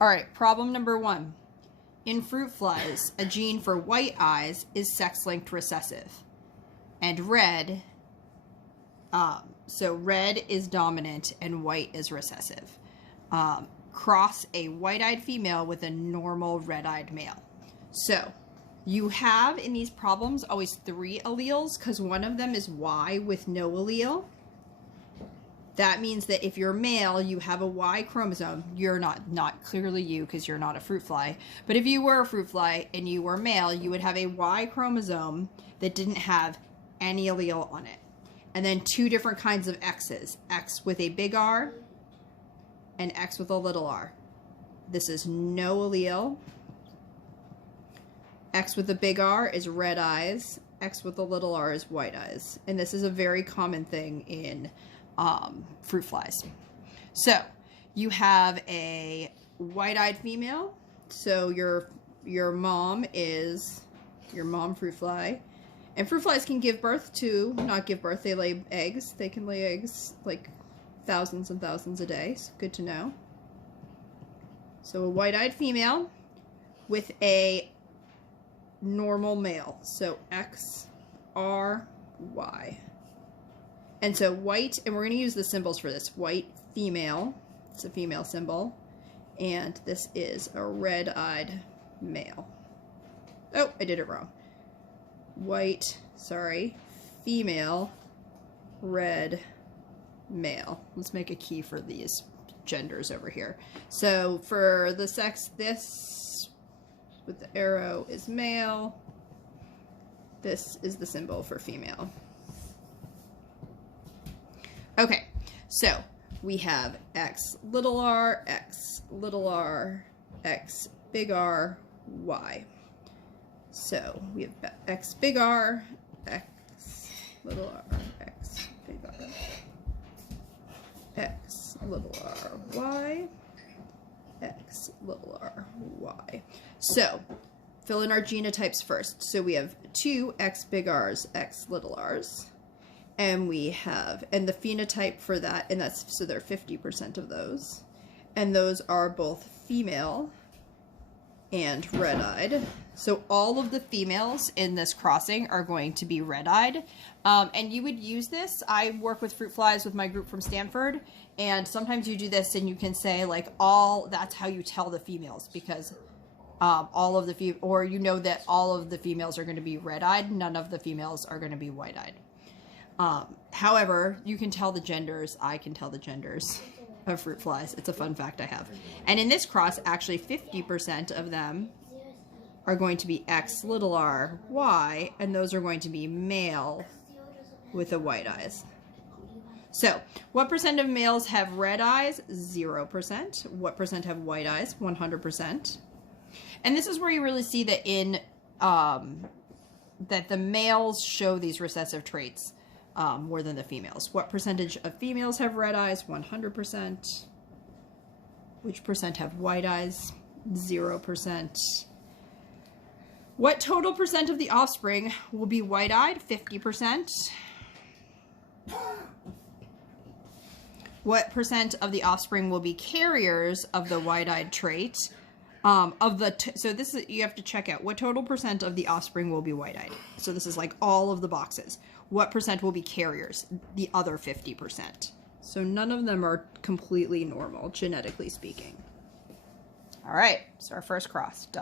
All right, problem number 1. In fruit flies, a gene for white eyes is sex-linked recessive. And red, so red is dominant and white is recessive. Cross a white-eyed female with a normal red-eyed male. So you have in these problems always 3 alleles because one of them is Y with no allele. That means that if you're male, you have a Y chromosome. You're not clearly you because you're not a fruit fly. But if you were a fruit fly and you were male, you would have a Y chromosome that didn't have any allele on it. And then 2 different kinds of X's. X with a big R and X with a little r. This is no allele. X with a big R is red eyes. X with a little r is white eyes. And this is a very common thing in fruit flies. So you have a white-eyed female. So your mom is your mom fruit fly. And fruit flies can give birth to, not give birth, they lay eggs. They can lay eggs like thousands and thousands a day. So good to know. So a white-eyed female with a normal male. So X, R, Y. And so white, and we're going to use the symbols for this. White female, it's a female symbol. And this is a red-eyed male. Oh, I did it wrong. White, sorry, female, red, male. Let's make a key for these genders over here. So for the sex, this with the arrow is male. This is the symbol for female. Okay, so we have X little r, X little r, X big R, Y. So we have X big R, X little r, X big R, X little r, Y, X little r, Y. So fill in our genotypes first. So we have 2 X big R's, X little r's. And we have, and the phenotype for that, and that's, so there are 50% of those. And those are both female and red-eyed. So all of the females in this crossing are going to be red-eyed. And you would use this. I work with fruit flies with my group from Stanford. And sometimes you do this and you can say like that's how you tell the females because all of the, or you know that all of the females are going to be red-eyed. None of the females are going to be white-eyed. However, you can tell the genders. I can tell the genders of fruit flies. It's a fun fact I have. And in this cross, actually 50% of them are going to be X little r, Y, and those are going to be male with the white eyes. So, what percent of males have red eyes? 0%. What percent have white eyes? 100%. And this is where you really see that in that the males show these recessive traits more than the females. What percentage of females have red eyes? 100%. Which percent have white eyes? 0%. What total percent of the offspring will be white-eyed? 50%. What percent of the offspring will be carriers of the white-eyed trait? So this is, you have to check out what total percent of the offspring will be white-eyed. So this is like all of the boxes. What percent will be carriers? The other 50%. So none of them are completely normal, genetically speaking. All right, so our first cross, done.